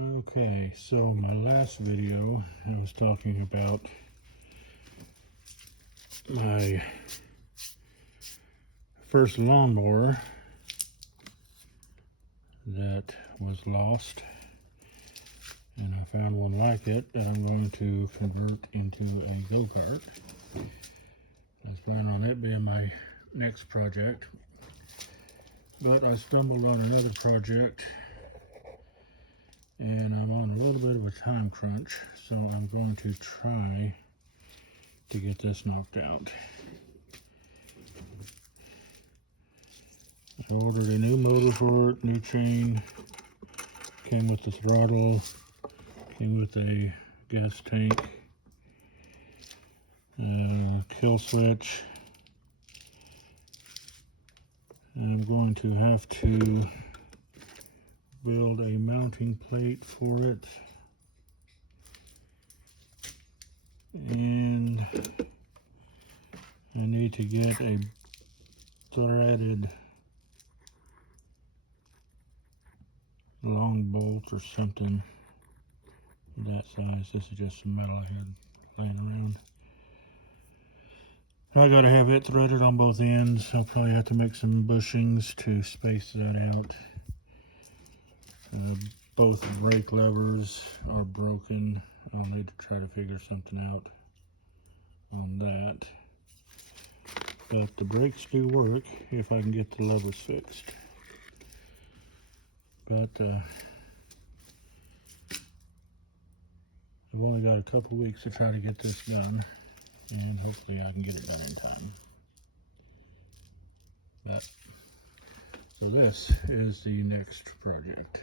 Okay, so my last video I was talking about my first lawnmower that was lost, and I found one like it that I'm going to convert into a go-kart. I was planning on it being my next project, but I stumbled on another project and I'm on a little bit of a time crunch, so I'm going to try to get this knocked out. I ordered a new motor for it, new chain, came with the throttle, came with a gas tank, kill switch. I'm going to have to build a mounting plate for it, and I need to get a threaded long bolt or something that size. This is just some metal I had laying around. I gotta have it threaded on both ends. I'll probably have to make some bushings to space that out. Both brake levers are broken. I'll need to try to figure something out on that. But the brakes do work if I can get the levers fixed. But I've only got a couple weeks to try to get this done, and hopefully I can get it done in time. But so this is the next project.